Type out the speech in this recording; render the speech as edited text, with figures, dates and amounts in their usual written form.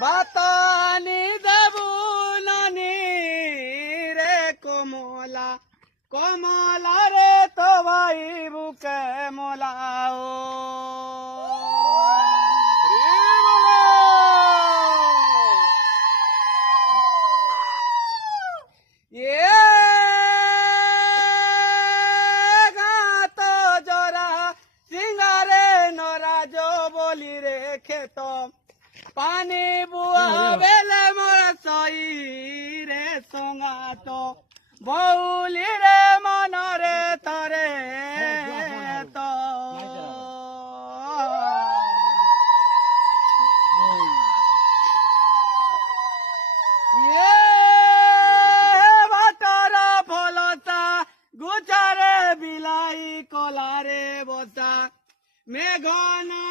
বাতানি দেবু নানি রে কমলা কমলা রে তো ভাই বুকে মোলাও পানি বুয়া বেলে মোর সই রে সঙ্গাত বউলি রে মনরে তরে তো বাটর ফলতা গুচারে বিলাই কলারে বসা মেঘনা